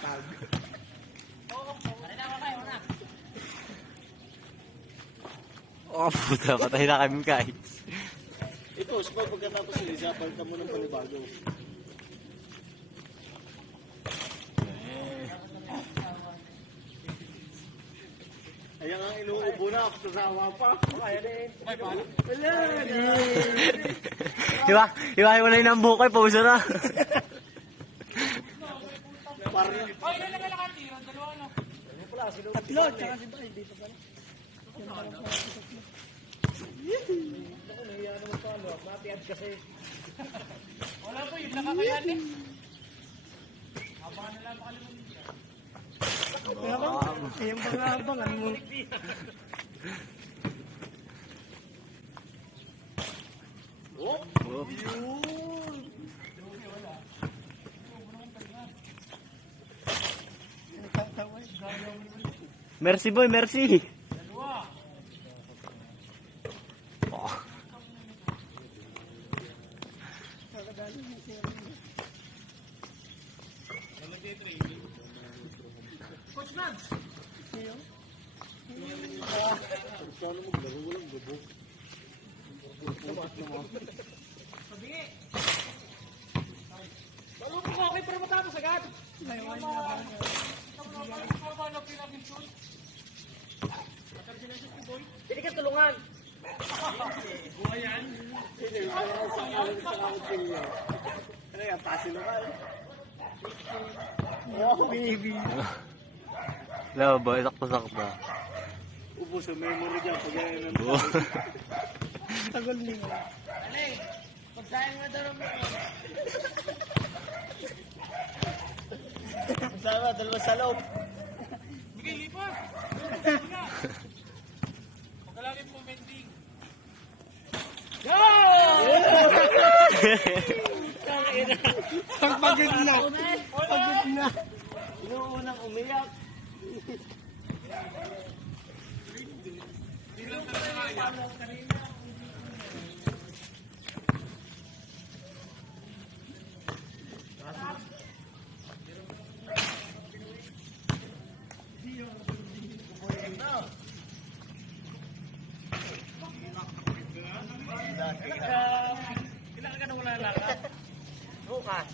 Tag. Oh, puta, patay na kami guys. Ito, spot pagkatapos sa isa, palitan mo ng panibago. Ayan ang inuubo na, kasama pa. Ayan eh. Diba? Iwahiwalay ng bukay, pauso na. Ay, ilan na nakatira? Dalawa na. Tatlo, tsaka si Bay, dito pala. Ako, nahiya naman pa, ano, matiad kasi. Wala po, yun nakakayan eh. Abangan na lang makalimutan niya. Yung pang-abangan mo. Oh! Yun! Merci boy, merci. Dalawa. Oh. Coach Mads. Paano maglaro? Walang bubo. Sabingi. Lalo po ko, okay para matapos agad. Hindi ka tulungan. Buhay yan. Ano yan? Pasin na ka. Oh, baby. Lalo ba, sakto-sakto. Ubus ang memory dyan. Pag yan ang Oh. tagol niyo. Ano pagsahin mo daw mo. Sama, dalawa sa loob. Bigay lipat. Pagkalagin po mending. Pagpagod na. Pagod na. Inuunang umiyak. Kailangan ka na wala lakad. Bukas.